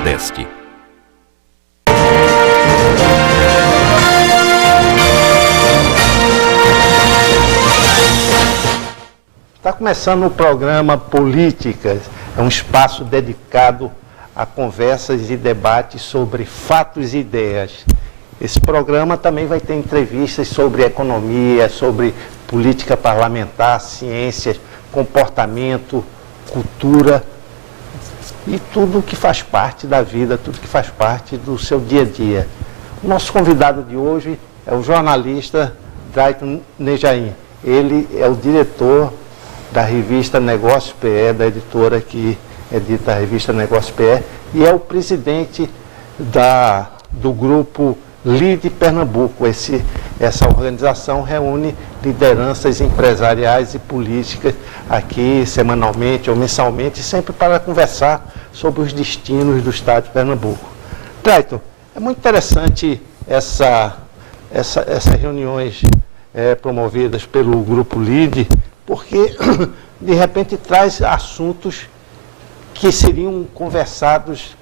Nordeste. Está começando o programa Políticas, é um espaço dedicado a conversas e debates sobre fatos e ideias. Esse programa também vai ter entrevistas sobre economia, sobre política parlamentar, ciências, comportamento, cultura e tudo que faz parte da vida, tudo que faz parte do seu dia a dia. O nosso convidado de hoje é o jornalista Drayton Nejaim. Ele é o diretor da revista Negócio PE, da editora que edita a revista Negócio PE, e é o presidente do grupo LIDE Pernambuco. Essa organização reúne lideranças empresariais e políticas aqui semanalmente ou mensalmente, sempre para conversar sobre os destinos do estado de Pernambuco. Drayton, é muito interessante essas reuniões promovidas pelo grupo LIDE, porque de repente traz assuntos que seriam conversados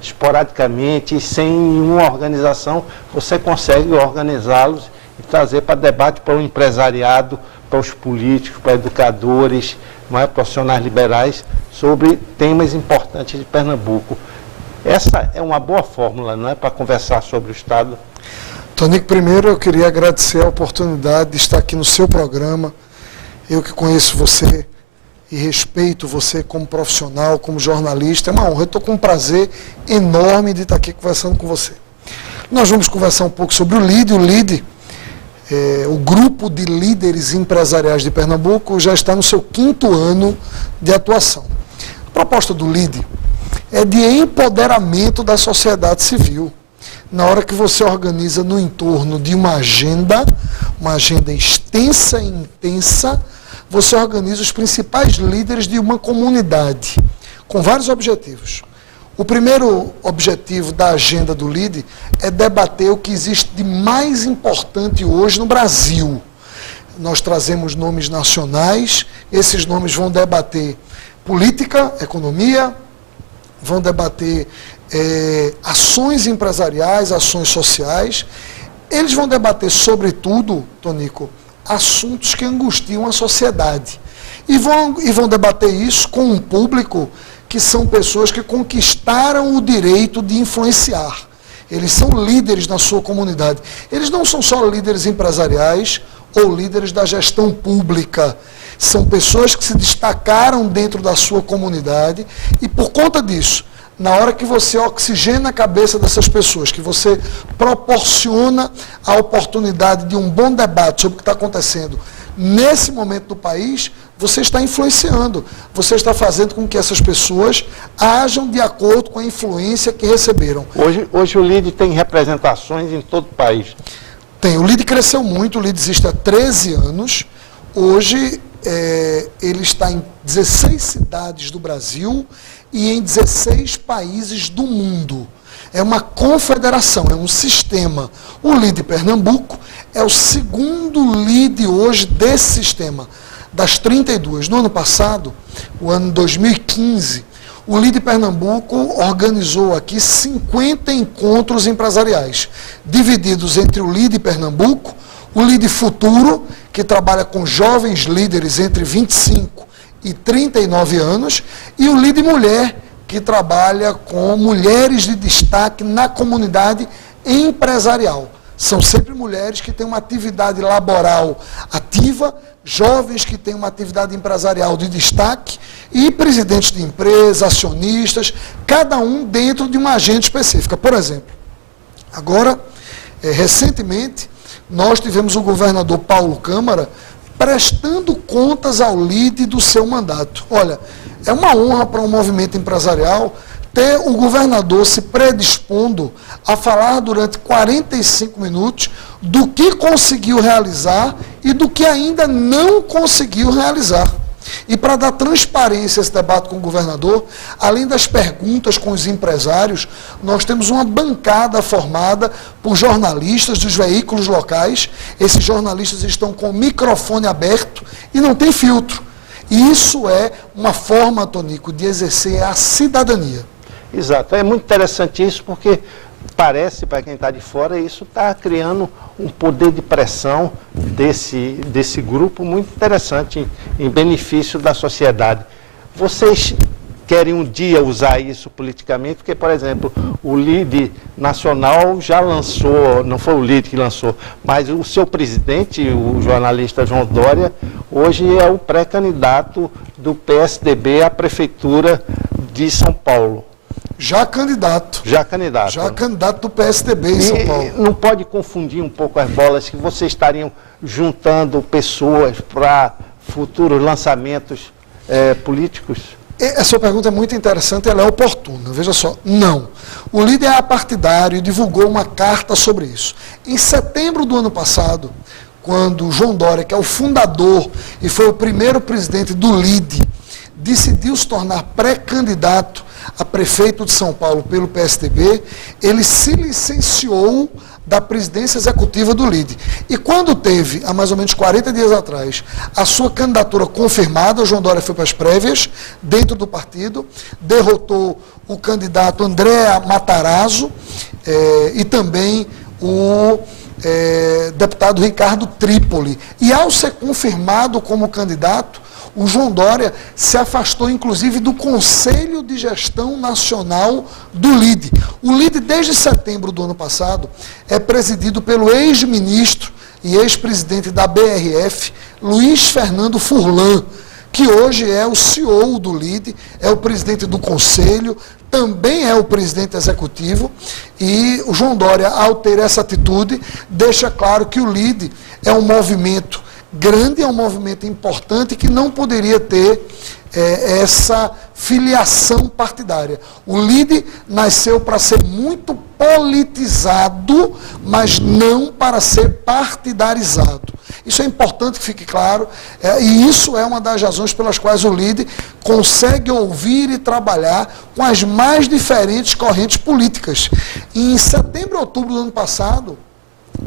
esporadicamente, sem nenhuma organização. Você consegue organizá-los e trazer para debate para o empresariado, para os políticos, para educadores, profissionais liberais, sobre temas importantes de Pernambuco. Essa é uma boa fórmula, não é, para conversar sobre o Estado? Tonico, primeiro eu queria agradecer a oportunidade de estar aqui no seu programa. Eu que conheço você e respeito você como profissional, como jornalista, é uma honra. Eu estou com um prazer enorme de estar aqui conversando com você. Nós vamos conversar um pouco sobre o LIDE. O LIDE, o Grupo de Líderes Empresariais de Pernambuco, já está no seu 5º ano de atuação. A proposta do LIDE é de empoderamento da sociedade civil. Na hora que você organiza no entorno de uma agenda extensa e intensa, você organiza os principais líderes de uma comunidade, com vários objetivos. O primeiro objetivo da agenda do LIDE é debater o que existe de mais importante hoje no Brasil. Nós trazemos nomes nacionais, esses nomes vão debater política, economia, vão debater ações empresariais, ações sociais. Eles vão debater, sobretudo, Tonico, assuntos que angustiam a sociedade. E vão debater isso com um público que são pessoas que conquistaram o direito de influenciar. Eles são líderes na sua comunidade. Eles não são só líderes empresariais ou líderes da gestão pública. São pessoas que se destacaram dentro da sua comunidade e, por conta disso, na hora que você oxigena a cabeça dessas pessoas, que você proporciona a oportunidade de um bom debate sobre o que está acontecendo nesse momento do país, você está influenciando, você está fazendo com que essas pessoas ajam de acordo com a influência que receberam. Hoje o LIDE tem representações em todo o país. Tem, o LIDE cresceu muito, o LIDE existe há 13 anos, hoje ele está em 16 cidades do Brasil e em 16 países do mundo. É uma confederação, é um sistema. O LIDE Pernambuco é o segundo LIDE hoje desse sistema, das 32. No ano passado, o ano 2015, o LIDE Pernambuco organizou aqui 50 encontros empresariais, divididos entre o LIDE Pernambuco, o LIDE Futuro, que trabalha com jovens líderes entre 25 e 39 anos, e o LIDE Mulher, que trabalha com mulheres de destaque na comunidade empresarial. São sempre mulheres que têm uma atividade laboral ativa, jovens que têm uma atividade empresarial de destaque e presidentes de empresas, acionistas, cada um dentro de uma agenda específica. Por exemplo, agora, recentemente, nós tivemos o governador Paulo Câmara prestando contas ao LIDE do seu mandato. Olha, é uma honra para um movimento empresarial ter o governador se predispondo a falar durante 45 minutos do que conseguiu realizar e do que ainda não conseguiu realizar. E para dar transparência a esse debate com o governador, além das perguntas com os empresários, nós temos uma bancada formada por jornalistas dos veículos locais. Esses jornalistas estão com o microfone aberto e não tem filtro. E isso é uma forma, Tonico, de exercer a cidadania. Exato. É muito interessante isso, porque parece, para quem está de fora, isso está criando um poder de pressão desse grupo muito interessante em benefício da sociedade. Vocês querem um dia usar isso politicamente, porque, por exemplo, o LIDE nacional já lançou, não foi o LIDE que lançou, mas o seu presidente, o jornalista João Dória, hoje é o pré-candidato do PSDB à Prefeitura de São Paulo. Já candidato. Já candidato. Já candidato do PSDB em São Paulo. Não pode confundir um pouco as bolas que vocês estariam juntando pessoas para futuros lançamentos políticos? A sua pergunta é muito interessante, ela é oportuna. Veja só, não. O líder apartidário divulgou uma carta sobre isso. Em setembro do ano passado, quando João Dória, que é o fundador e foi o primeiro presidente do LIDE, decidiu se tornar pré-candidato a prefeito de São Paulo pelo PSDB, ele se licenciou da presidência executiva do LIDE. E quando teve, há mais ou menos 40 dias atrás, a sua candidatura confirmada, o João Dória foi para as prévias, dentro do partido, derrotou o candidato André Matarazzo e também o deputado Ricardo Trípoli. E ao ser confirmado como candidato, o João Dória se afastou, inclusive, do Conselho de Gestão Nacional do LIDE. O LIDE, desde setembro do ano passado, é presidido pelo ex-ministro e ex-presidente da BRF, Luiz Fernando Furlan, que hoje é o CEO do LIDE, é o presidente do Conselho, também é o presidente executivo, e o João Dória, ao ter essa atitude, deixa claro que o LIDE é um movimento grande, é um movimento importante que não poderia ter essa filiação partidária. O LIDE nasceu para ser muito politizado, mas não para ser partidarizado. Isso é importante que fique claro, e isso é uma das razões pelas quais o LIDE consegue ouvir e trabalhar com as mais diferentes correntes políticas. Em setembro e outubro do ano passado,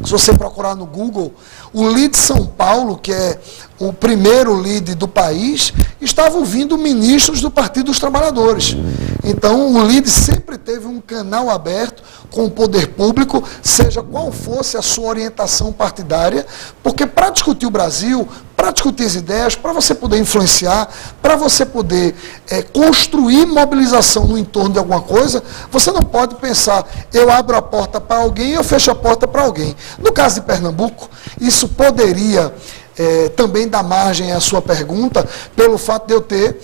se você procurar no Google, o LIDE São Paulo, que é o primeiro LIDE do país, estavam vindo ministros do Partido dos Trabalhadores. Então, o LIDE sempre teve um canal aberto com o poder público, seja qual fosse a sua orientação partidária, porque para discutir o Brasil, para discutir as ideias, para você poder influenciar, para você poder construir mobilização no entorno de alguma coisa, você não pode pensar, eu abro a porta para alguém e eu fecho a porta para alguém. No caso de Pernambuco, isso poderia também dar margem à sua pergunta, pelo fato de eu ter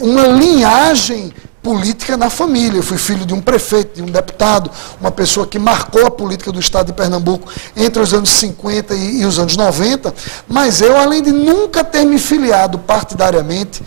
uma linhagem política na família. Eu fui filho de um prefeito, de um deputado, uma pessoa que marcou a política do estado de Pernambuco entre os anos 50 e os anos 90, mas eu, além de nunca ter me filiado partidariamente,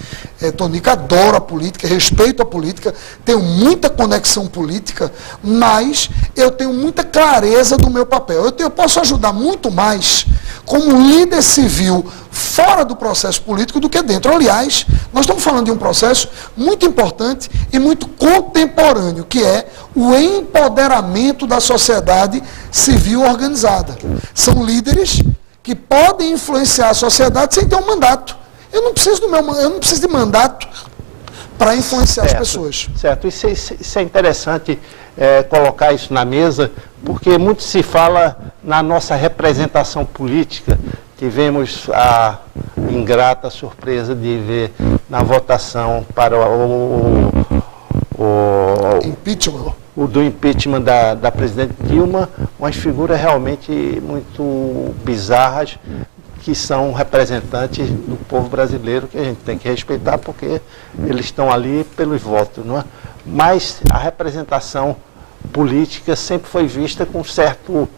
Tonico, adoro a política, respeito a política, tenho muita conexão política, mas eu tenho muita clareza do meu papel. Eu posso ajudar muito mais como líder civil fora do processo político do que dentro. Aliás, nós estamos falando de um processo muito importante e muito contemporâneo, que é o empoderamento da sociedade civil organizada. São líderes que podem influenciar a sociedade sem ter um mandato. Eu não preciso de mandato para influenciar as pessoas. Certo, isso é interessante colocar isso na mesa, porque muito se fala na nossa representação política. Tivemos a ingrata surpresa de ver na votação para o impeachment. Do impeachment da presidente Dilma, umas figuras realmente muito bizarras, que são representantes do povo brasileiro, que a gente tem que respeitar, porque eles estão ali pelos votos, não é? Mas a representação política sempre foi vista com certo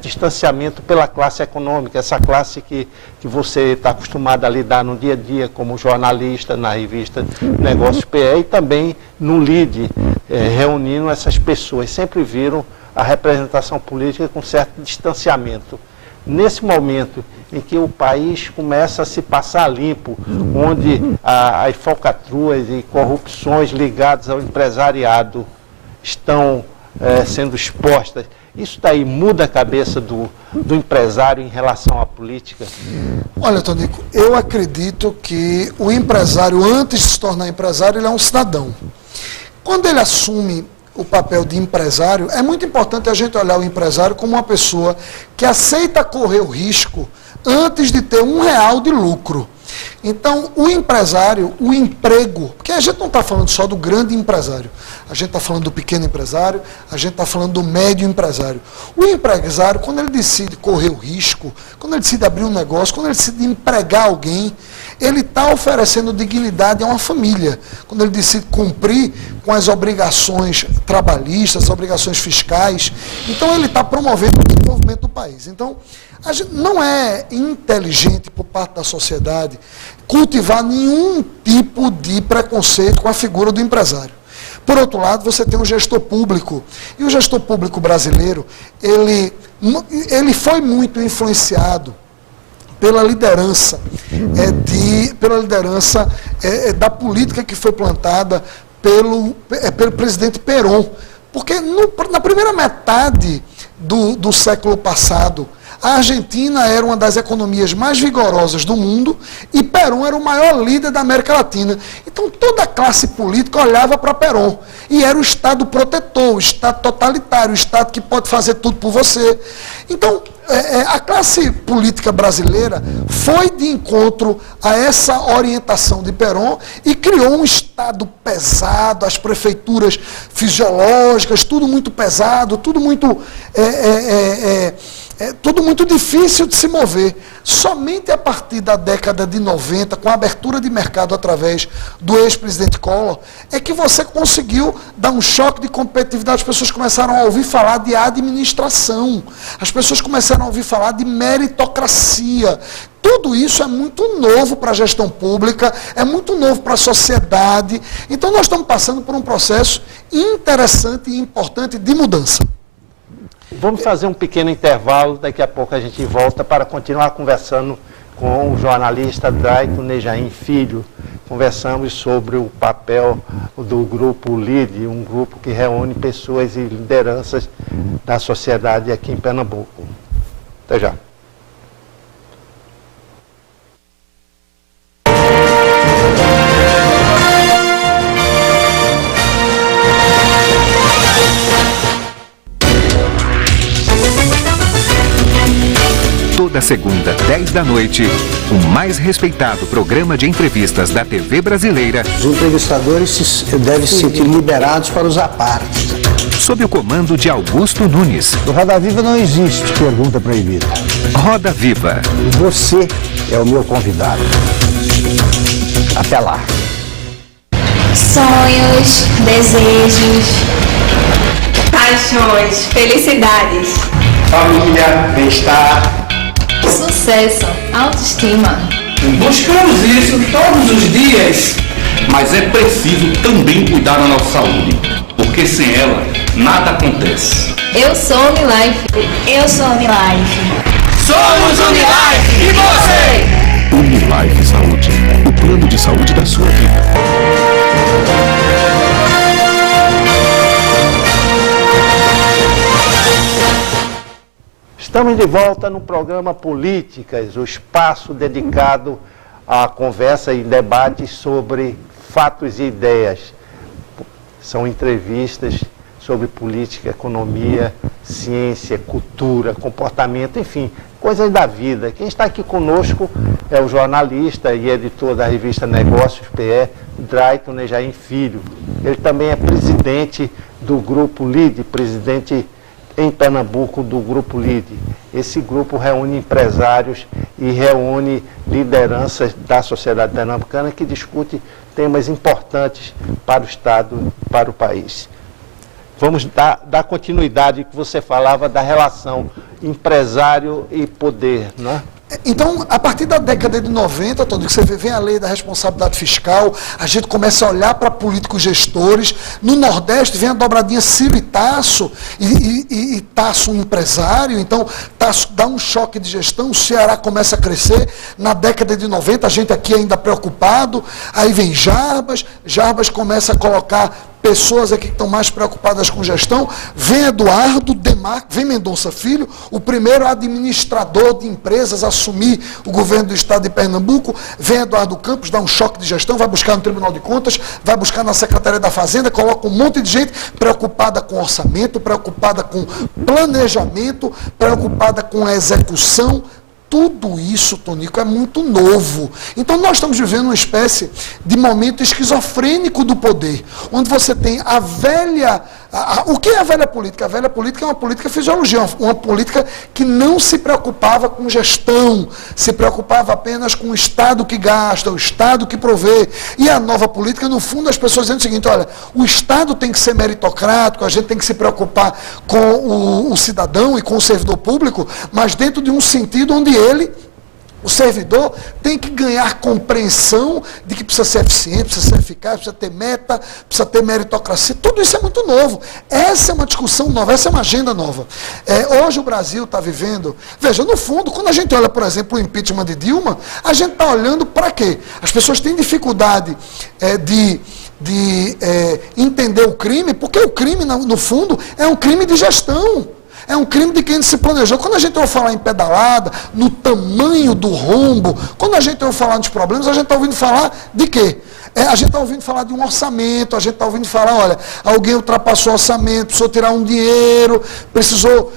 distanciamento pela classe econômica, essa classe que você está acostumado a lidar no dia a dia como jornalista, na revista Negócios PE, e também no LIDE, reunindo essas pessoas. Sempre viram a representação política com certo distanciamento. Nesse momento em que o país começa a se passar limpo, onde as falcatruas e corrupções ligadas ao empresariado estão sendo expostas, isso daí muda a cabeça do empresário em relação à política? Olha, Tonico, eu acredito que o empresário, antes de se tornar empresário, ele é um cidadão. Quando ele assume o papel de empresário, é muito importante a gente olhar o empresário como uma pessoa que aceita correr o risco antes de ter R$1 de lucro. Então, o empresário, o emprego, porque a gente não está falando só do grande empresário, a gente está falando do pequeno empresário, a gente está falando do médio empresário. O empresário, quando ele decide correr o risco, quando ele decide abrir um negócio, quando ele decide empregar alguém, ele está oferecendo dignidade a uma família. Quando ele decide cumprir com as obrigações trabalhistas, as obrigações fiscais, então ele está promovendo o desenvolvimento do país. Então, a gente não é inteligente por parte da sociedade cultivar nenhum tipo de preconceito com a figura do empresário. Por outro lado, você tem um gestor público, e o gestor público brasileiro, ele foi muito influenciado pela liderança, da política que foi plantada pelo presidente Perón. Porque na primeira metade do século passado, a Argentina era uma das economias mais vigorosas do mundo e Perón era o maior líder da América Latina. Então toda a classe política olhava para Perón e era o Estado protetor, o Estado totalitário, o Estado que pode fazer tudo por você. Então a classe política brasileira foi de encontro a essa orientação de Perón e criou um Estado pesado, as prefeituras fisiológicas, tudo muito pesado, tudo muito difícil de se mover. Somente a partir da década de 90, com a abertura de mercado através do ex-presidente Collor, é que você conseguiu dar um choque de competitividade. As pessoas começaram a ouvir falar de administração, as pessoas começaram a ouvir falar de meritocracia. Tudo isso é muito novo para a gestão pública, é muito novo para a sociedade. Então nós estamos passando por um processo interessante e importante de mudança. Vamos fazer um pequeno intervalo, daqui a pouco a gente volta para continuar conversando com o jornalista Drayton Nejaim Filho. Conversamos sobre o papel do Grupo LIDE, um grupo que reúne pessoas e lideranças da sociedade aqui em Pernambuco. Até já. Toda segunda, 10 da noite, o mais respeitado programa de entrevistas da TV brasileira. Os entrevistadores devem se sentir liberados para usar partes. Sob o comando de Augusto Nunes. No Roda Viva não existe pergunta proibida. Roda Viva. Você é o meu convidado. Até lá. Sonhos, desejos, paixões, felicidades, família, bem-estar, sucesso, autoestima. Buscamos isso todos os dias. Mas é preciso também cuidar da nossa saúde, porque sem ela nada acontece. Eu sou Unilife. Eu sou Unilife. Somos Unilife! E você? Unilife Saúde, o plano de saúde da sua vida. Estamos de volta no programa Políticas, o espaço dedicado à conversa e debate sobre fatos e ideias. São entrevistas sobre política, economia, ciência, cultura, comportamento, enfim, coisas da vida. Quem está aqui conosco é o jornalista e editor da revista Negócios PE, Drayton Nejaim Filho. Ele também é presidente do Grupo LIDE, presidente em Pernambuco do Grupo LIDE. Esse grupo reúne empresários e reúne lideranças da sociedade pernambucana que discute temas importantes para o Estado, para o país. Vamos dar continuidade que você falava da relação empresário e poder, né? Então, a partir da década de 90, Tony, que você vem a lei da responsabilidade fiscal, a gente começa a olhar para políticos gestores. No Nordeste vem a dobradinha Ciro e Tasso, e Tasso um empresário, então Tasso dá um choque de gestão, o Ceará começa a crescer. Na década de 90, a gente aqui ainda preocupado, aí vem Jarbas começa a colocar pessoas aqui que estão mais preocupadas com gestão, vem Eduardo, vem Mendonça Filho, o primeiro administrador de empresas a assumir o governo do estado de Pernambuco, vem Eduardo Campos, dá um choque de gestão, vai buscar no Tribunal de Contas, vai buscar na Secretaria da Fazenda, coloca um monte de gente preocupada com orçamento, preocupada com planejamento, preocupada com a execução. Tudo isso, Tonico, é muito novo. Então nós estamos vivendo uma espécie de momento esquizofrênico do poder, onde você tem a velha... o que é a velha política? A velha política é uma política fisiologia, uma política que não se preocupava com gestão, se preocupava apenas com o Estado que gasta, o Estado que provê. E a nova política, no fundo, as pessoas dizendo o seguinte, olha, o Estado tem que ser meritocrático, a gente tem que se preocupar com o cidadão e com o servidor público, mas dentro de um sentido onde o servidor tem que ganhar compreensão de que precisa ser eficiente, precisa ser eficaz, precisa ter meta, precisa ter meritocracia. Tudo isso é muito novo. Essa é uma discussão nova, essa é uma agenda nova. Hoje o Brasil está vivendo... Veja, no fundo, quando a gente olha, por exemplo, o impeachment de Dilma, a gente está olhando para quê? As pessoas têm dificuldade de entender o crime, porque o crime, no fundo, é um crime de gestão. É um crime de quem se planejou. Quando a gente ouve falar em pedalada, no tamanho do rombo, quando a gente ouve falar dos problemas, a gente está ouvindo falar de quê? A gente está ouvindo falar de um orçamento, a gente está ouvindo falar, olha, alguém ultrapassou o orçamento, precisou tirar um dinheiro, precisou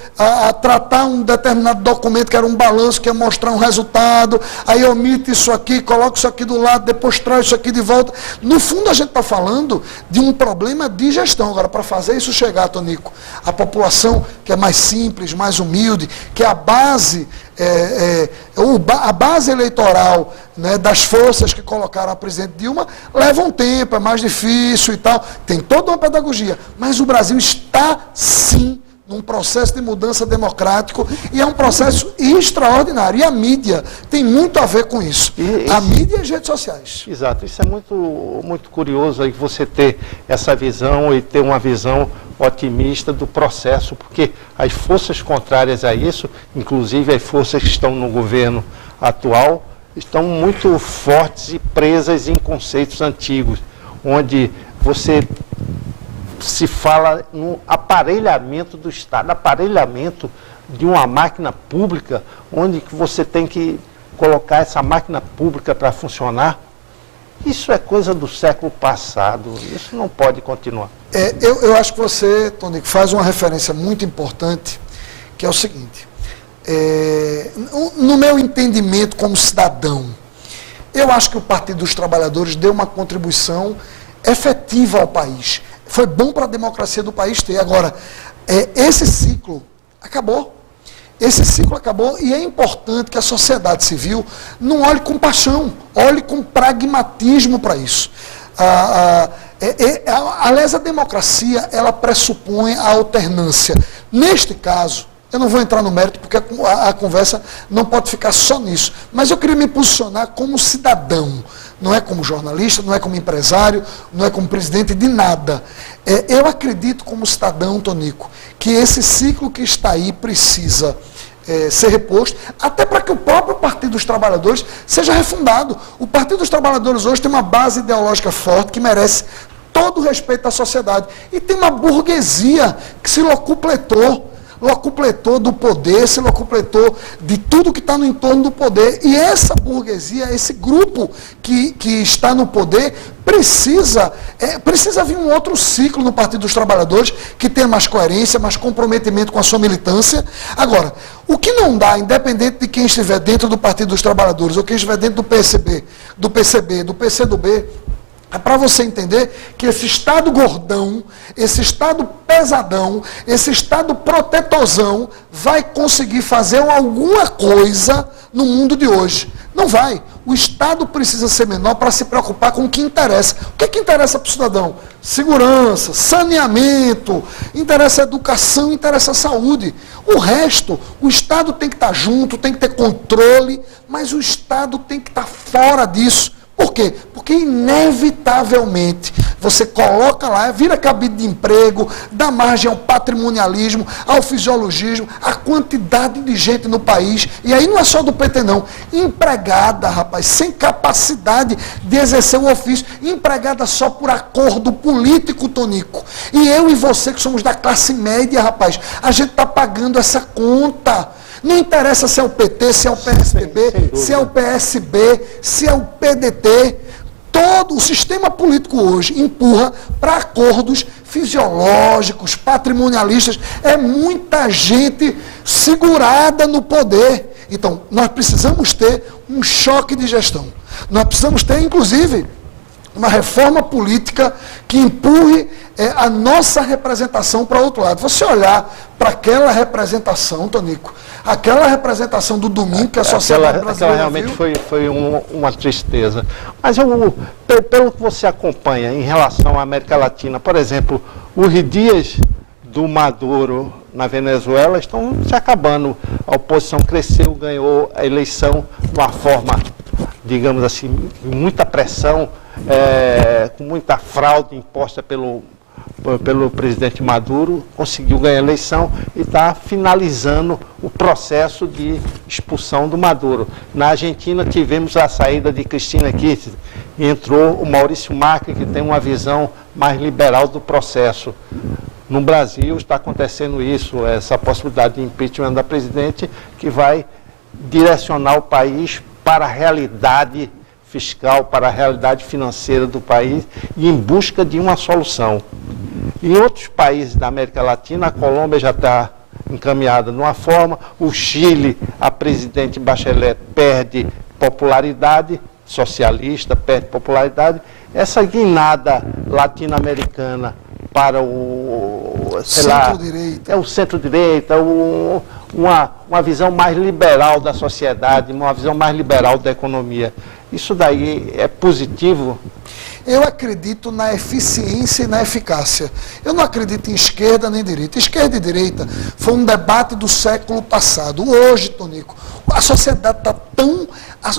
tratar um determinado documento que era um balanço, que ia mostrar um resultado, aí omite isso aqui, coloca isso aqui do lado, depois traz isso aqui de volta. No fundo, a gente está falando de um problema de gestão. Agora, para fazer isso chegar, Tonico, a população que é mais simples, mais humilde, que é a base... a base eleitoral, né, das forças que colocaram a presidente Dilma leva um tempo, é mais difícil e tal, tem toda uma pedagogia, mas o Brasil está sim num processo de mudança democrático e é um processo extraordinário, e a mídia tem muito a ver com isso, a mídia e as redes sociais. Exato, isso é muito curioso aí você ter essa visão e ter uma visão otimista do processo, porque as forças contrárias a isso, inclusive as forças que estão no governo atual, estão muito fortes e presas em conceitos antigos, onde você se fala no aparelhamento do Estado, aparelhamento de uma máquina pública, onde você tem que colocar essa máquina pública para funcionar. Isso é coisa do século passado, isso não pode continuar. Eu acho que você, Tonico, faz uma referência muito importante, que é o seguinte, no meu entendimento como cidadão, eu acho que o Partido dos Trabalhadores deu uma contribuição efetiva ao país. Foi bom para a democracia do país ter. Agora, esse ciclo acabou. Esse ciclo acabou e é importante que a sociedade civil não olhe com paixão, olhe com pragmatismo para isso. Aliás, a democracia, ela pressupõe a alternância. Neste caso, eu não vou entrar no mérito porque a conversa não pode ficar só nisso, mas eu queria me posicionar como cidadão, não é como jornalista, não é como empresário, não é como presidente de nada. Eu acredito como cidadão, Tonico, que esse ciclo que está aí precisa ser reposto, até para que o próprio Partido dos Trabalhadores seja refundado. O Partido dos Trabalhadores hoje tem uma base ideológica forte que merece todo o respeito da sociedade. E tem uma burguesia que se locupletou do poder, se locupletou de tudo que está no entorno do poder. E essa burguesia, esse grupo que está no poder, precisa vir um outro ciclo no Partido dos Trabalhadores, que tenha mais coerência, mais comprometimento com a sua militância. Agora, o que não dá, independente de quem estiver dentro do Partido dos Trabalhadores, ou quem estiver dentro do PCB, do PCdoB, é para você entender que esse Estado gordão, esse Estado pesadão, esse Estado protetorzão vai conseguir fazer alguma coisa no mundo de hoje. Não vai. O Estado precisa ser menor para se preocupar com o que interessa. O que é que interessa para o cidadão? Segurança, saneamento, interessa a educação, interessa a saúde. O resto, o Estado tem que estar junto, tem que ter controle, mas o Estado tem que estar fora disso. Por quê? Porque, inevitavelmente, Você coloca lá, vira cabide de emprego, dá margem ao patrimonialismo, ao fisiologismo, a quantidade de gente no país, e aí não é só do PT não, empregada, rapaz, sem capacidade de exercer o ofício, empregada só por acordo político, Tonico. E eu e você que somos da classe média, rapaz, a gente está pagando essa conta. Não interessa se é o PT, se é o PSDB, se é o PSB, se é o PDT. Todo o sistema político hoje empurra para acordos fisiológicos, patrimonialistas. É muita gente segurada no poder. Então, nós precisamos ter um choque de gestão. Nós precisamos ter, inclusive, uma reforma política que empurre a nossa representação para outro lado. Você olhar para aquela representação, Tonico, aquela representação do domingo que a sociedade brasileira realmente foi uma tristeza. Mas pelo que você acompanha em relação à América Latina, por exemplo, os dias do Maduro na Venezuela estão se acabando. A oposição cresceu, ganhou a eleição de uma forma, digamos assim, com muita pressão, com muita fraude imposta pelo presidente Maduro, conseguiu ganhar a eleição e está finalizando o processo de expulsão do Maduro. Na Argentina tivemos a saída de Cristina Kirchner e entrou o Maurício Macri, que tem uma visão mais liberal do processo. No Brasil está acontecendo isso, essa possibilidade de impeachment da presidente, que vai direcionar o país para a realidade fiscal, para a realidade financeira do país e em busca de uma solução. Em outros países da América Latina, a Colômbia já está encaminhada de uma forma, o Chile, a presidente Bachelet perde popularidade, socialista, perde popularidade. Essa guinada latino-americana para o centro-direita, uma visão mais liberal da sociedade, uma visão mais liberal da economia. Isso daí é positivo? Eu acredito na eficiência e na eficácia. Eu não acredito em esquerda nem direita. Esquerda e direita foi um debate do século passado. Hoje, Tonico, a sociedade está tão...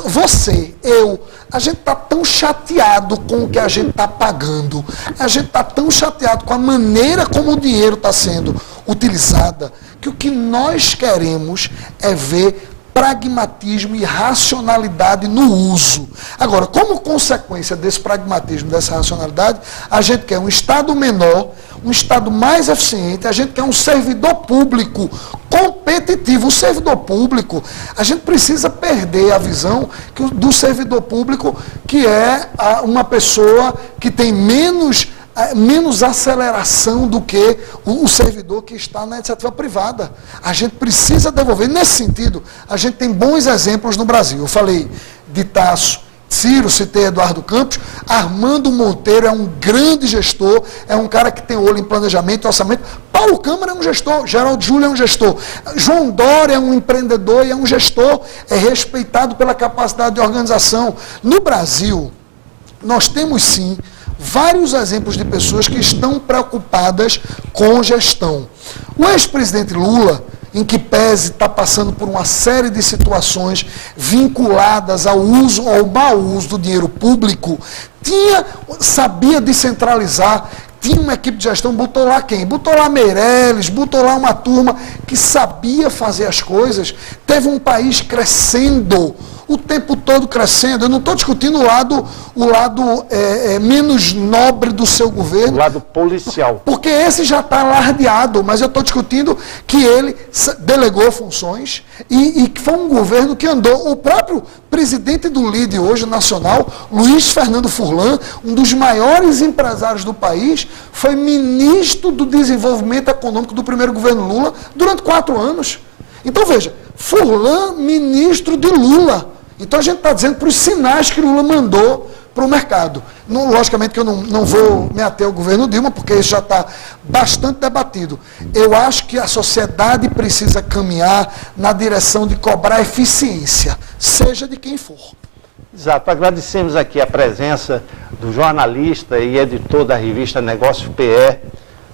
Você, eu, a gente está tão chateado com o que a gente está pagando. A gente está tão chateado com a maneira como o dinheiro está sendo utilizado, que o que nós queremos é ver pragmatismo e racionalidade no uso. Agora, como consequência desse pragmatismo, dessa racionalidade, a gente quer um Estado menor, um Estado mais eficiente, a gente quer um servidor público competitivo. O servidor público, a gente precisa perder a visão do servidor público, que é uma pessoa que tem menos aceleração do que o servidor que está na iniciativa privada. A gente precisa devolver. Nesse sentido, a gente tem bons exemplos no Brasil. Eu falei de Tasso, Ciro, citei Eduardo Campos. Armando Monteiro é um grande gestor, é um cara que tem olho em planejamento e orçamento. Paulo Câmara é um gestor, Geraldo Júlio é um gestor, João Dória é um empreendedor e é um gestor, é respeitado pela capacidade de organização. No Brasil, nós temos sim vários exemplos de pessoas que estão preocupadas com gestão. O ex-presidente Lula, em que pese está passando por uma série de situações vinculadas ao uso, ao mau uso do dinheiro público, sabia descentralizar, tinha uma equipe de gestão, botou lá quem? Botou lá Meirelles, botou lá uma turma que sabia fazer as coisas, teve um país crescendo, o tempo todo crescendo. Eu não estou discutindo o lado menos nobre do seu governo. O lado policial. Porque esse já está alardeado, mas eu estou discutindo que ele delegou funções e que foi um governo que andou. O próprio presidente do LIDE hoje, nacional, Luiz Fernando Furlan, um dos maiores empresários do país, foi ministro do Desenvolvimento Econômico do primeiro governo Lula durante 4 anos. Então, veja, Furlan, ministro de Lula. Então, a gente está dizendo para os sinais que Lula mandou para o mercado. Logicamente que eu não vou me ater ao governo Dilma, porque isso já está bastante debatido. Eu acho que a sociedade precisa caminhar na direção de cobrar eficiência, seja de quem for. Exato. Agradecemos aqui a presença do jornalista e editor da revista Negócio PE,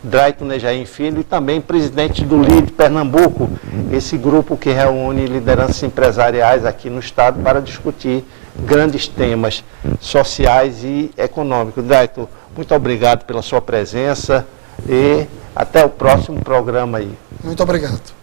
Draito Nejaim Filho, e também presidente do LIDE Pernambuco, esse grupo que reúne lideranças empresariais aqui no estado para discutir grandes temas sociais e econômicos. Draito, muito obrigado pela sua presença e até o próximo programa aí. Muito obrigado.